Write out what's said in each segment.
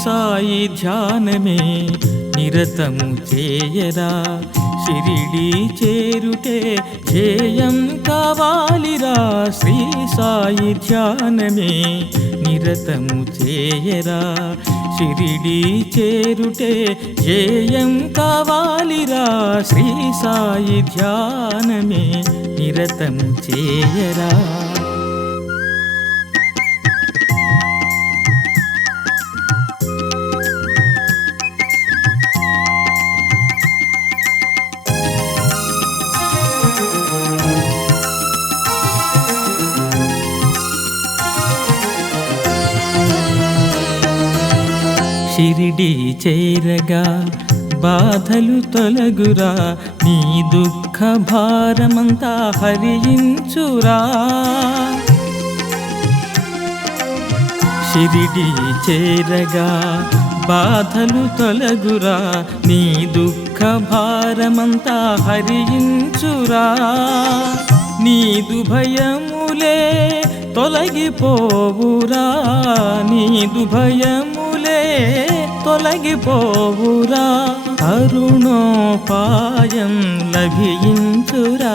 సాయి ధ్యానమే నిరతము చేయరా, షిరిడి చేరుటే ధ్యేయం కావాలిరా. శ్రీ సాయి ధ్యానమే నిరతము చేయరా, షిరిడి చేరుటే ధ్యేయం కావాలిరా. శ్రీ సాయి ధ్యానమే నిరతము చేయరా. షిరిడి చేరగా బాధలు తొలగురా, నీ దుఃఖ భారమంతా హరించురా. షిరిడి చేరగా బాధలు తొలగురా, నీ దుఃఖ భారమంతా హరించురా. నీదు భయములే తొలగిపోవురా, నీదు భయములే తొలగిపోవురా. అరుణోపాయం లభించురా.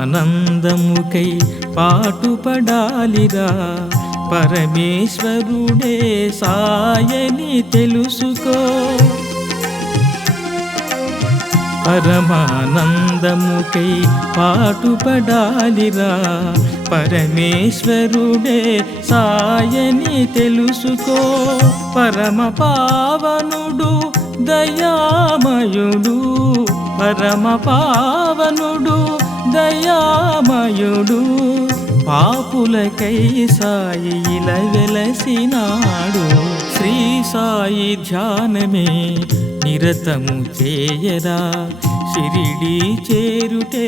పరమానందముకై పాటుపడాలిరా, పరమేశ్వరుడే సాయని తెలుసుకో. పరమానందముకై పాటుపడాలిరా, పరమేశ్వరుడే సాయని తెలుసుకో. పరమ పావనుడు దయామయుడు, పరమ పావనుడు దయామయుడు. పాపులకై సాయి ఇలా వెలసినాడు. శ్రీ సాయి ధ్యానమే నిరతము చేయరా, షిరిడి చేరుటే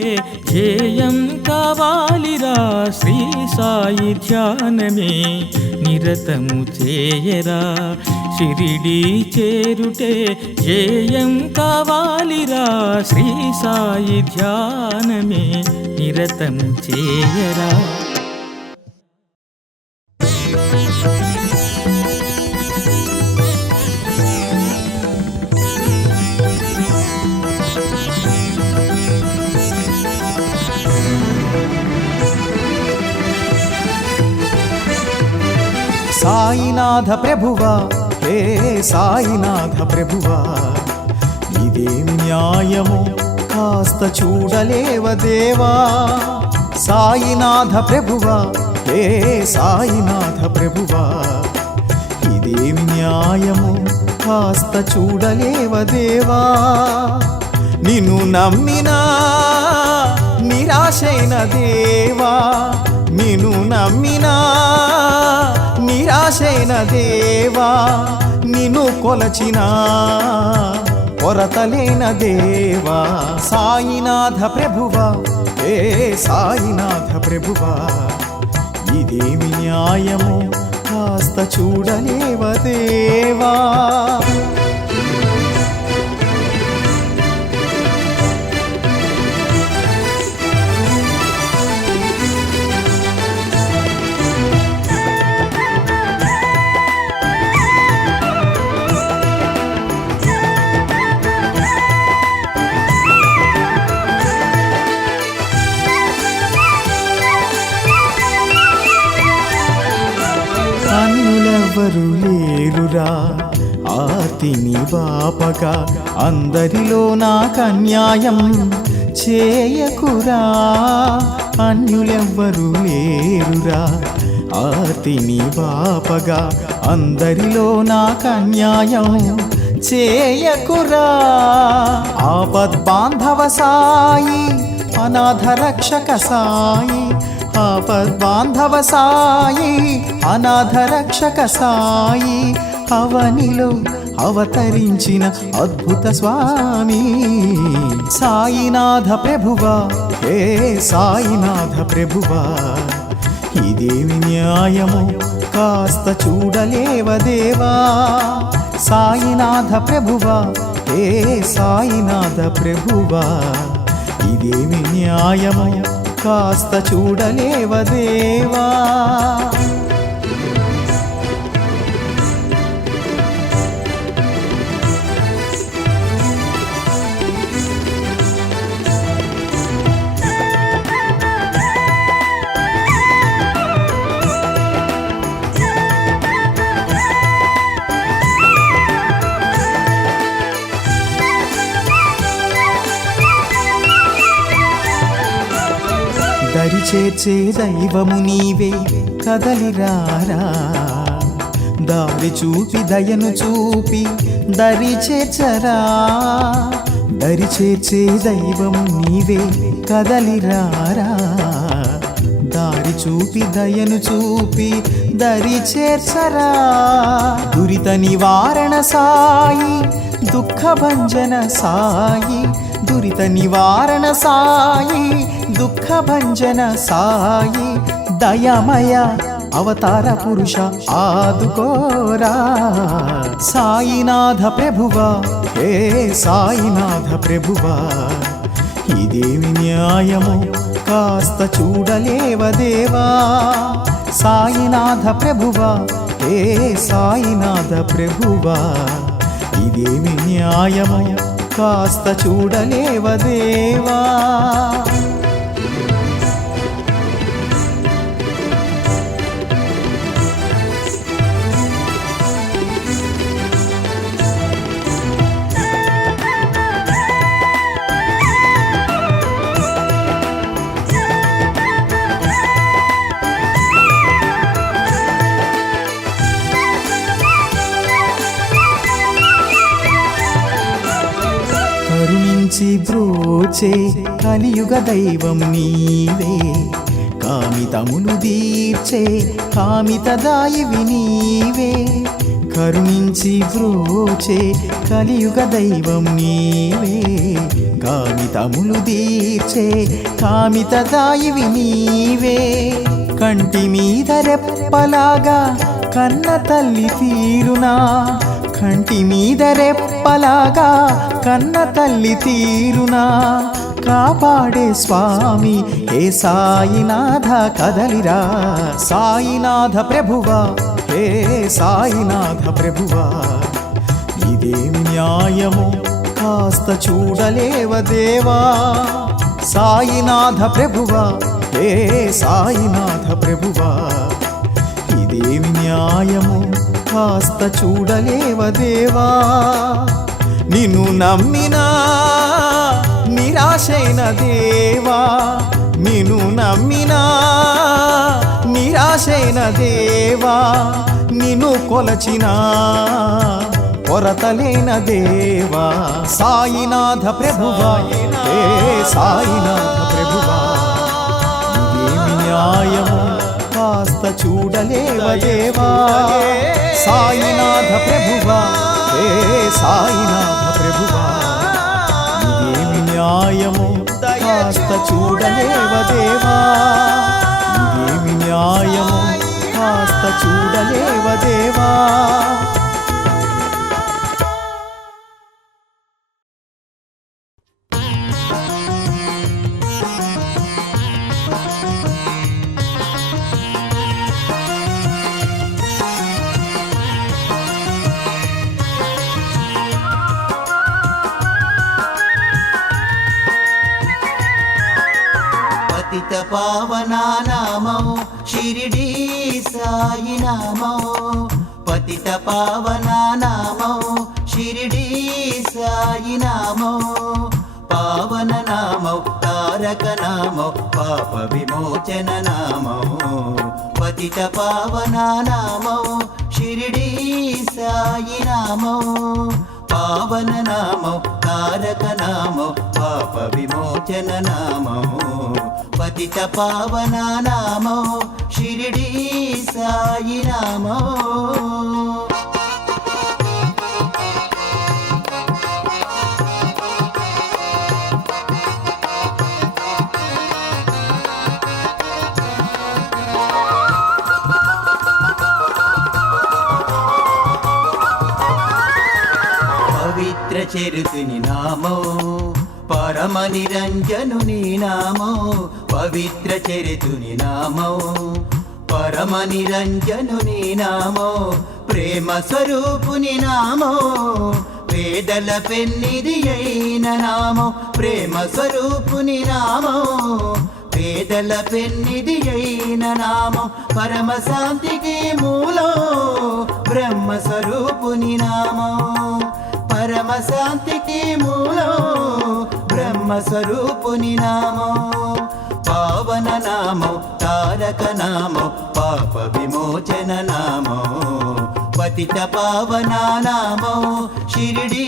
ధ్యేయం కావాలిరా. శ్రీ సాయి ధ్యానమే నిరతము చేయరా, షిరిడి చేరుటే ధ్యేయం కావాలిరా. శ్రీ సాయి ధ్యానమే నిరతము చేయరా. సాయినాథ ప్రభువా, హే సాయినాథ ప్రభువా, ఇదేం న్యాయమో కాస్త చూడలేవ దేవా. సాయినాథ ప్రభువా, హే సాయినాథ ప్రభువా, ఇదేం న్యాయమో కాస్త చూడలేవ దేవా. నిన్ను నమ్మినా నిరాశైన దేవా, నిన్ను నమ్మినా నిరాశైన దేవా. నిన్ను కొలచినా కొరతలేన దేవా. సాయినాథ ప్రభువా, ఏ సాయినాథ ప్రభువా, ఇదేమి న్యాయమో కాస్త చూడలేవ దేవా. కన్నులెవ్వరు లేరురా ఆర్తిని బాపగా, అందరిలో నాకన్యాయం చేయకురా. అన్యులెవ్వరు లేరురా ఆర్తిని బాపగా, అందరిలో నాకన్యాయం చేయకురా. ఆపద్బాంధవ సాయి, అనాథ రక్షక సాయి, ఆపద్బాంధవ సాయి, అనాథ రక్షక సాయి. అవనిలో అవతరించిన అద్భుత స్వామి సాయినాథ ప్రభువా, హే సాయినాథ ప్రభువా, ఇదేమి న్యాయము కాస్త చూడలేవ దేవా సాయినాథ ప్రభువా హే సాయినాథ ప్రభువా ఇదేమి న్యాయము కాస్త చూడలేవ దేవా దరి చేర్చే దైవము నీవే కదలిరారా దారి చూపి దయను చూపి దరి చేర్చరా దరి చేర్చే దైవము నీవే కదలిరారా దారి చూపి దయను చూపి దరి చేర్చరా దురిత నివారణ సాయి దుఃఖ భంజన సాయి దురిత నివారణ సాయి దుఃఖ భంజన సాయి దయమయ అవతార పురుష ఆదుకోరా సాయినాథ ప్రభువా హే సాయినాథ ప్రభువా ఇదేమి న్యాయము కాస్త చూడలేవ దేవా సాయినాథ ప్రభువా హే సాయినాథ ప్రభువా ఇదేమి న్యాయము కాస్త చూడలేవ దేవా కరుణించి బ్రోచే కలియుగ దైవం నీవే కామితములు తీర్చే కామితదాయివి నీవే కరుణించి బ్రోచే కలియుగ దైవం నీవే కామితములు తీర్చే కామితదాయివి నీవే కంటి మీద రెప్పలాగా కన్న తల్లి తీరునా కంటి మీద రెప్పలాగా కన్న తల్లి తీరునా కాపాడే స్వామి హే సాయినాథ కదలిరా సాయినాథ ప్రభువా హే సాయినాథ ప్రభువా ఇదేమి న్యాయము కాస్త చూడలేవ దేవా సాయినాథ ప్రభువా హే సాయినాథ ప్రభువా ఇదేమి న్యాయము కాస్త చూడలేవ దేవా నిన్ను నమ్మినా నిరాశైన దేవా నిన్ను నమ్మినా నిరాశైన దేవా నిన్ను కొలచినా కొరతలేన దేవా సాయినాథ ప్రభువా హే సాయినాథ ప్రభువా ఇదేమి న్యాయము కాస్త చూడలేవ దేవా సాయినాథ ప్రభువా హే సాయినాథ ప్రభువా ఇదేమి న్యాయము కాస్త చూడలేవ దేవా ఇదేమి న్యాయము కాస్త చూడలేవ దేవా పతిత పావనా నామో షిరిడీ సాయి నామో పతిత పావనా నామో షిరిడీ సాయి నామో పావన నామో తారక నామో పాప విమోచన నామో పతిత పావనా నామో షిరిడీ సాయి నామో పావన నామో తారక నామో పాప విమోచన నామో పతిత పావన నామో షిరిడీ సాయి నామో చరితుని నామో పరమ నిరంజనుని నామో పవిత్ర చరితుని నామో పరమ నిరంజనుని నామో ప్రేమ స్వరూపుని నామో పేదల పెన్నిది అయిన నామో ప్రేమ స్వరూపుని నామో పేదల పెన్నిది అయిన నామో పరమ శాంతికి మూలం బ్రహ్మ స్వరూపుని నామో పరమ శాంతికి మూలం బ్రహ్మ స్వరూపుని నామో పావన నామో తారక నామో పాప విమోచన నామో పతిత పావన నామో షిరిడి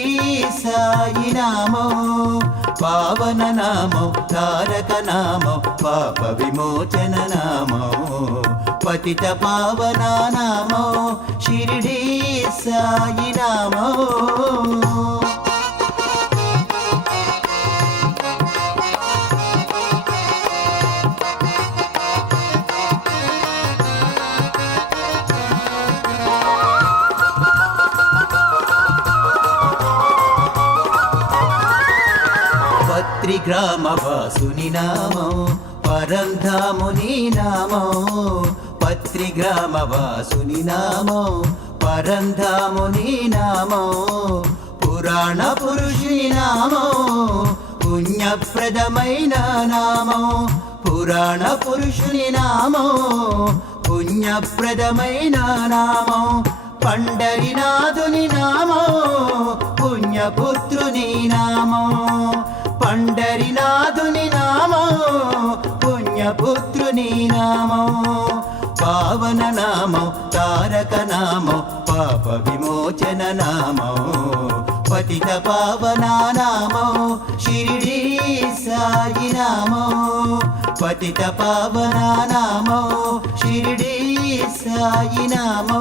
సాయి నామో పావన నామో తారక నామో పాప విమోచన నామో పతిత పావన నామో షిరిడి సాయి నామో పత్రిగ్రామవాసుని నామో పరంధాముని నామో పత్రిగ్రామవాసుని నామో పరంధాముని నామో పురాణ పురుషుని నామో పుణ్యప్రదమైన నామో పురాణ పురుషుని నామో పుణ్యప్రదమైన నామో పండరినాథుని నామో పుణ్యపుత్రుని నామో పండరినాథుని నామో పుణ్యపుత్రుని నామో పావన నామో తారక నామో పాప విమోచన నామో పతిత పావన నామో షిరిడి సాయి నామో పతిత పావన నామో షిరిడి సాయి నామో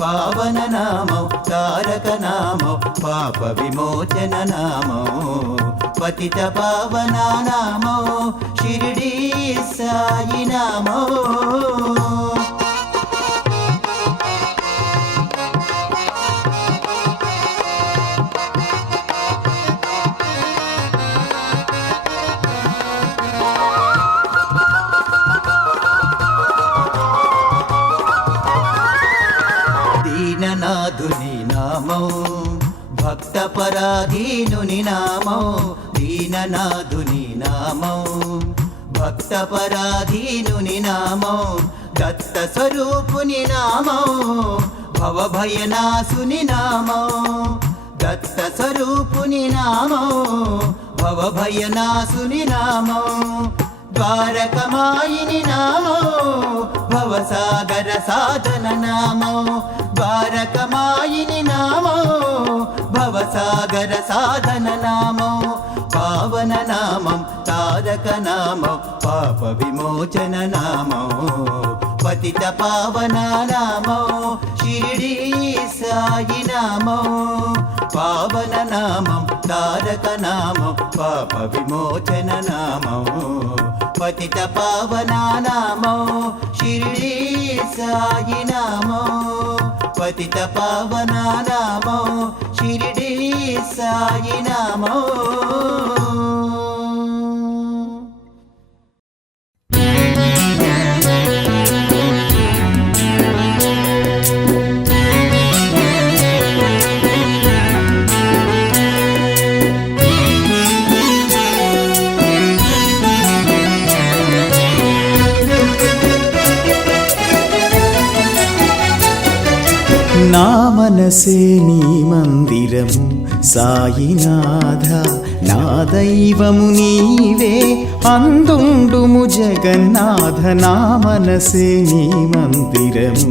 పావన నామో తారక నామో పాప విమోచన నామో పతిత పావన నామో షిరిడి సాయి నామో దీననాథుని నామో భక్త పరాధీనుని నామో దీననాథుని నామో భక్త పరాధీనుని నామో దత్త స్వరూపుని నామో భవభయనాశుని నామో దత్త స్వరూపుని నామో భవభయనాశుని నామో ద్వారకమాయిని నామో భవసాగర సాధన నామో ద్వారకమాయిని నామో భవసాగర సాధన నామో పావన నామం తారక నామో పాప విమోచన నామో పతిత పావన నామో షిరిడి సాయి నామో పావన నామం తారక నామో పాప విమోచన నామో పతిత పావన నామో షిరిడి సాయి నామో పతిత పావన నామో షిరిడి సాయి నామో నా మనసే నీ మందిరము సాయినాథ నా దైవము నీవే అందుండుము జగన్నాథ నా మనసే నీ మందిరము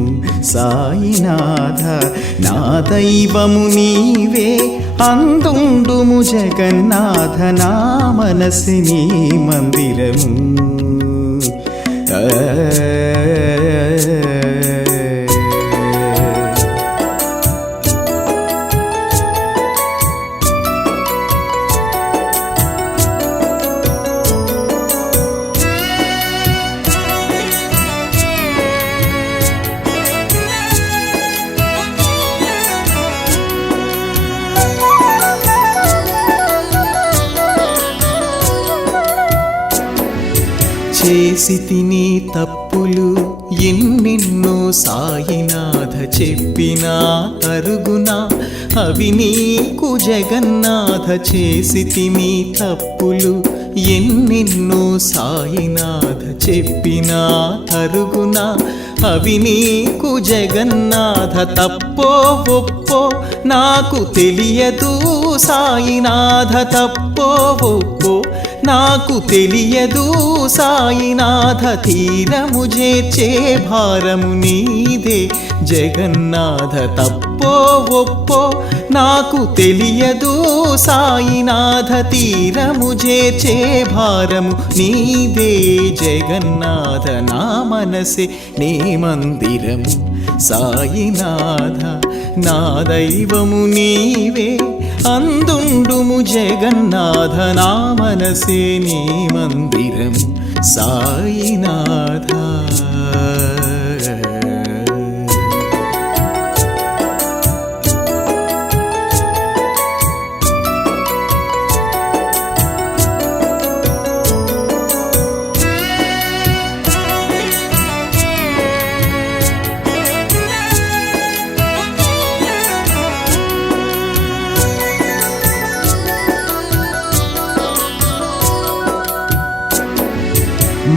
సాయినాథ నా దైవము నీవే అందుండుము జగన్నాథ నా మనసే నీ మందిరము చేసి తిని తప్పులు ఎన్నెన్నో సాయినాథ చెప్పినా తరుగునా అవి నీకు జగన్నాథ చేసి తిని తప్పులు ఎన్నెన్నో సాయినాథ చెప్పినా తరుగునా అవి నీకు జగన్నాథ తప్పో ఒప్పో నాకు తెలియదు సాయినాథ తప్పో ఒప్పో నాకు తెలియదు సాయినాథ తీరము చేర్చే భారము నీదే జగన్నాథ తప్పో ఒప్పో నాకు తెలియదు సాయినాథ తీరము చేర్చే భారము నీదే జగన్నాథ నా మనసే నీ మందిరము సాయినాథ నా దైవము నీవే అందుండుము జగన్నాథ నా మనసే నీ మందిరం సాయినాథ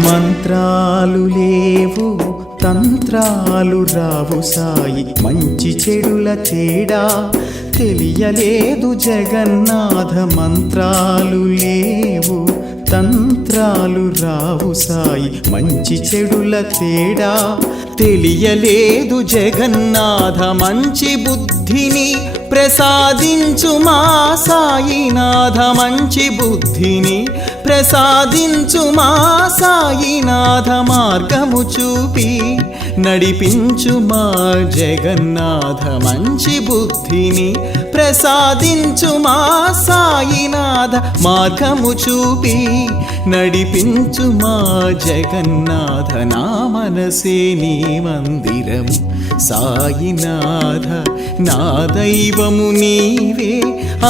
మంత్రాలు లేవు తంత్రాలు రావు సాయి మంచి చెడుల తేడా తెలియలేదు జగన్నాథ మంత్రాలు లేవు తంత్రాలు రావు సాయి మంచి చెడుల తేడా తెలియలేదు జగన్నాథ మంచి బుద్ధిని ప్రసాదించు మా సాయినాథ మంచి బుద్ధిని ప్రసాదించు మా సాయినాథ మార్గము చూపి నడిపించు మా జగన్నాథ మంచి బుద్ధిని ప్రసాదించు మా సాయినాథ మార్గము చూపి నడిపించు మా జగన్నాథ నా మనసే నీ మందిరం సాయినాథ నా దైవము నీవే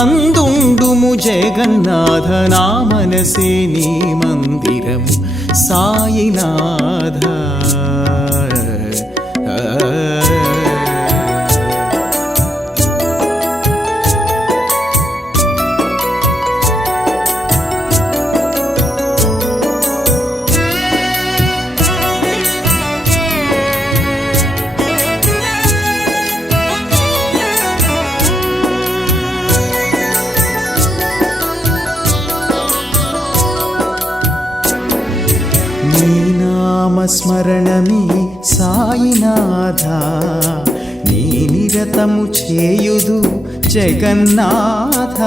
అందుండుము జగన్నాథ నా మనసే నీ మందిరం సాయినాథ నీ నామస్మరణమే సాయినాథ నీ నిరతము చేయుదు జగన్నాథ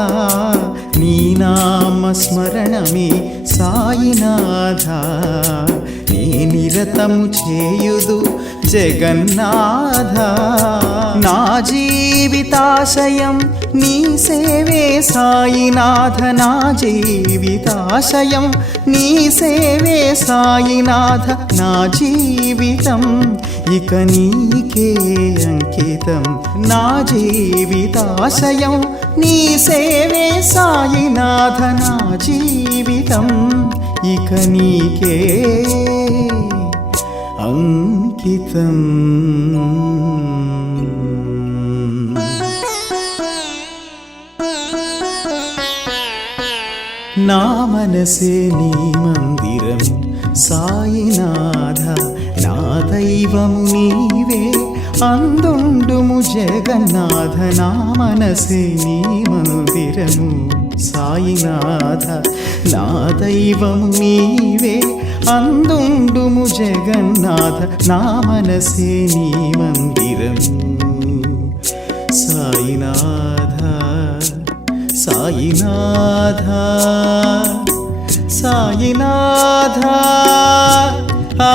నీ నామస్మరణమే సాయినాథ నీ నిరతము చేయుదు జగన్నాథ నా జీవితాశయం నీ సేవే సాయినాథ నా జీవితాశయం నీ సేవే సాయినాథ నా జీవితం ఇక నీకే అంకితం నా జీవితాశయం నీ సేవే సాయినాథ నా జీవితం ఇక నీకే అంకితం నా మనసే నీ మందిరం సాయినాథ నా దైవము నీవే అందుండుము జగన్నాథ నా మనసే నీ మందిరము సాయినాథ నా దైవము నీవే అందుండుము జగన్నాథ నా మనసే నీ మందిరం సాయినాథ సాయినాథ సాయినాథ ఆ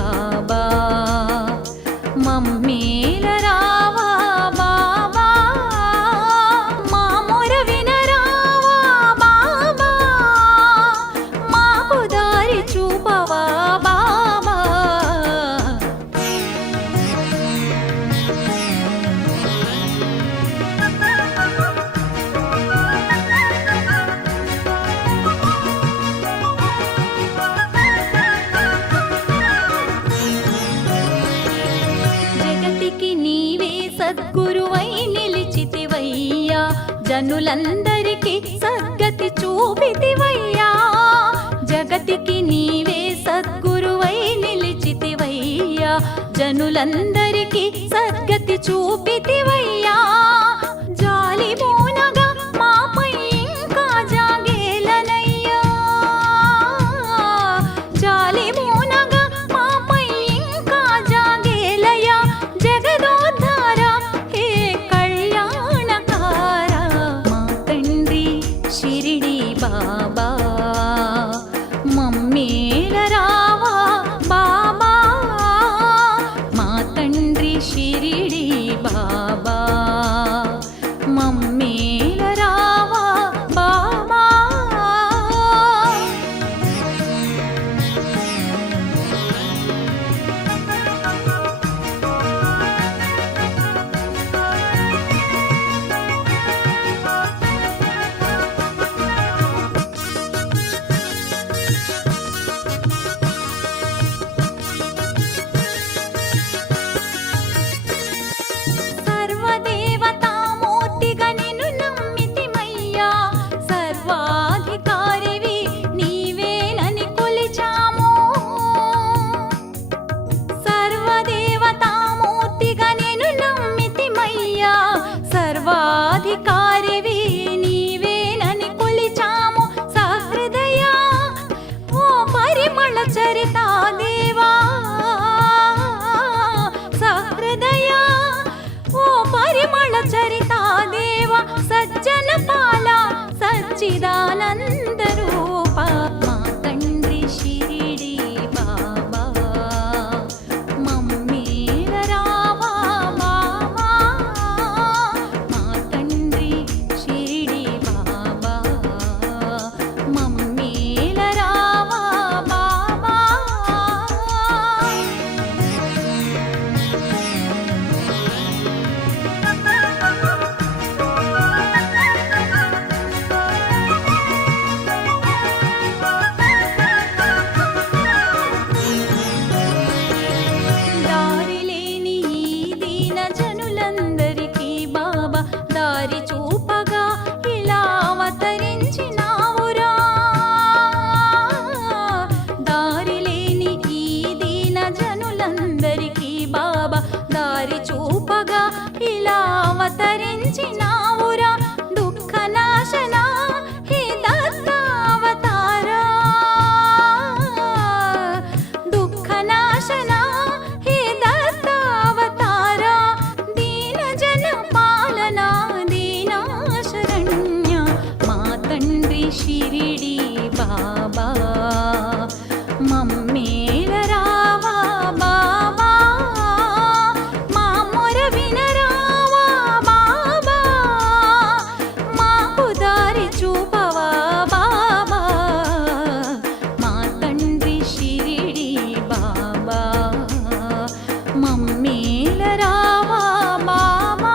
బాబా మమ్మేల రావా బాబా మా మొర వినరావా బాబా మాకు దారి చూపవా బాబా జగతికి నీవే సద్గురువై నిలిచితివయ్యా జనులందరికీ సద్గతి చూపితివయ్యా జగతికి నీవే సద్గురువై నిలిచితివయ్యా జనులందరికీ సద్గతి చూపితివయ్యా జాలి మోనగా మాపై ఇంకా జాగేలనయ్యా జాలి మోనగా మాపై ఇంకా జాగేలయ్యా జగదోద్ధార హే కళ్యాణకార మా తండ్రి షిరిడి బాబా మమ్మేల రావా బాబా మా తండ్రి షిరిడి బాబా మమ్మేల రావా బాబా సర్వదేవతామూర్తిగా నిన్ను నమ్మితిమయ్యా సర్వాధికారివి నీవేనని కొలిచాము సర్వదేవతామూర్తిగా నిన్ను నమ్మితిమయ్యా సర్వాధికారివి నీవేనని కొలిచాము సహృదయ ఓ పరిమళ చరితా దేవా సహృదయ ఓ పరిమళ చరితా దేవ సజ్జన పాల సచ్చిదానంద రూప మా తండ్రి షిరిడి బాబా మమ్మేల రావా బాబా మా తండ్రి షిరిడి బాబా మమ్మేల రావా బాబా దారి లేని ఈ దీన జనులందరికీ బాబా దారి చూపగా ఇలా అవతరించినావురా దారి లేని ఈ దీన జనులందరికీ బాబా దారి చూపగా ఇలా అవతరించినావురా దుఃఖ నాశన హే దత్తావతారా దుఃఖ నాశన హే దత్తావతారా దీన జన పాలన దీనాశరణ్య మా తండ్రి షిరిడి బాబా మమ్మేల రావా బాబా మా మొర వినరావా బాబా మాకు దారి చూపవా బాబా మా తండ్రి షిరిడి బాబా మమ్మేల రావా బాబా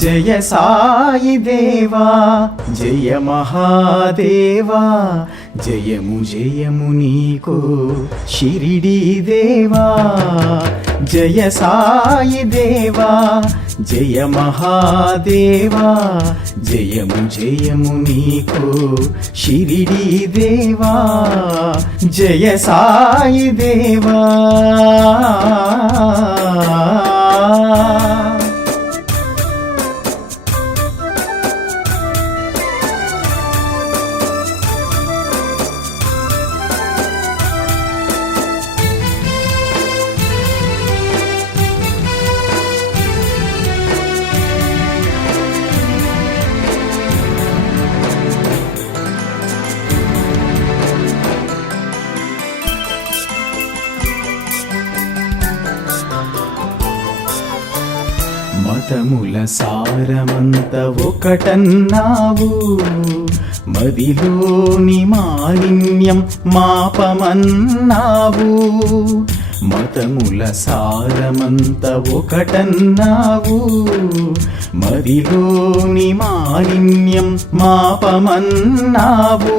జయ సాయి దేవా జయ మహాదేవా జయము జయము నీకు షిరిడి దేవా జయ సాయి దేవా జయ మహాదేవా జయము జయము నీకు షిరిడి దేవా జయ సాయి దేవా మతముల సారమంత ఒకటన్నావు, మదిలోని మాలిన్యం మాపమన్నావు. మతముల సారమంత ఒకటన్నావు, మదిలోని మాలిన్యం మాపమన్నావు.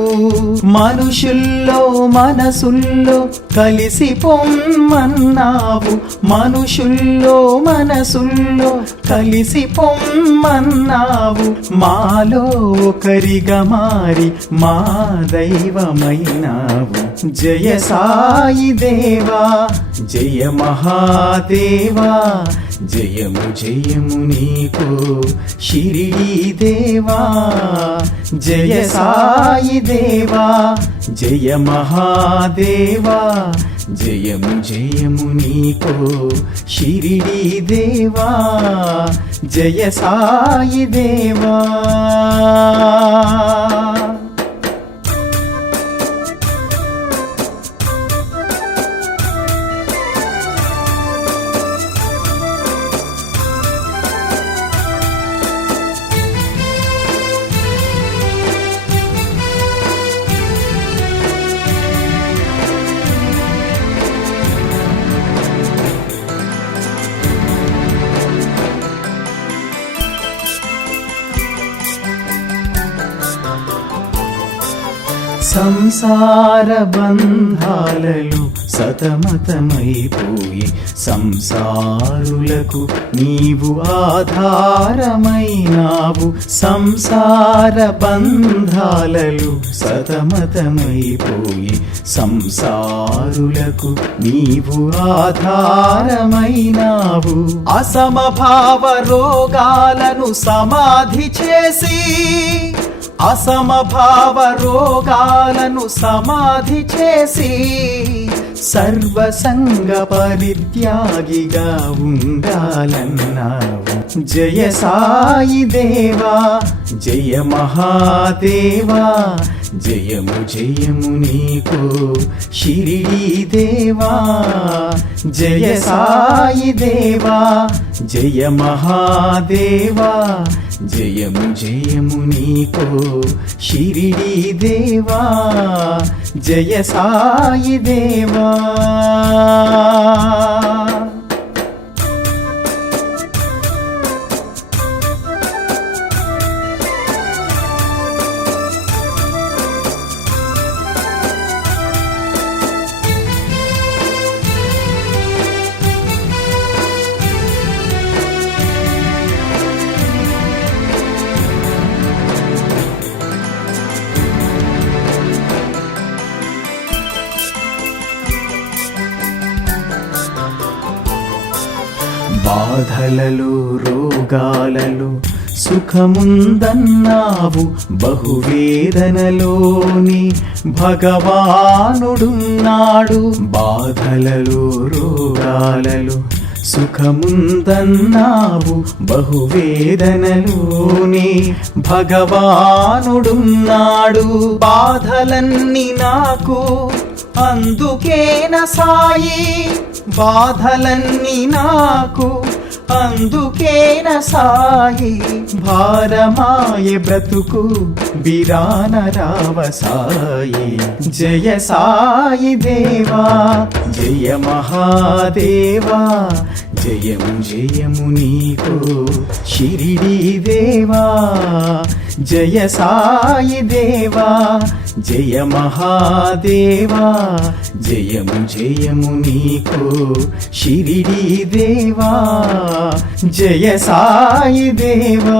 మనుషుల్లో మనసుల్లో కలిసి పొమ్మన్నావు, మనుషుల్లో మనసుల్లో కలిసి పొమ్మన్నావు. మాలో ఒకరిగా మారి మా దైవమైనావు. జయ సాయి దేవా, జయ మహాదేవా, జయము జయము నీకు షిరిడీ దేవా. జయ సాయి దేవా, జయ మహాదేవా, జయము జయము నీకు షిరిడీ దేవా. జయ సాయి దేవా. సంసార బంధాలలో సతమతమైపోయి సంసారులకు నీవు ఆధారమైనావు. సంసార బంధాలలో సతమతమైపోయి సంసారులకు నీవు ఆధారమైనావు. అసమభావ రోగాలను సమాధి చేసి, అసమభావ రోగాలను సమాధి చేసి సర్వసంగ పరిత్యాగిగా ఉండాలన్నావు. జయ సాయి దేవా, జయ మహాదేవా, జయము జయము నీకు షిరిడీ దేవా. జయ సాయి దేవా, జయ మహాదేవా, జయము జయము నీకు షిరిడీ దేవా. జయ సాయి దేవా. బాధలలో రోగాలలో సుఖముందన్నావు, బహువేదనలోని భగవానుడున్నాడు. బాధలలో రోగాలలో సుఖముందన్నావు, బహువేదనలోని భగవానుడున్నాడు. బాధలన్నీ నాకు అందుకేన సాయి, బాధలన్నీ నాకు అందుకేన సాయి. భారమాయ బ్రతుకు బిరాన రావ సాయి. జయ సాయి దేవా, జయ మహాదేవా, జయము జయము నీకు షిరిడీ దేవా. జయ సాయి దేవా, జయ మహాదేవా, జయము జయము నీకు షిరిడీ దేవా. జయ సాయి దేవా.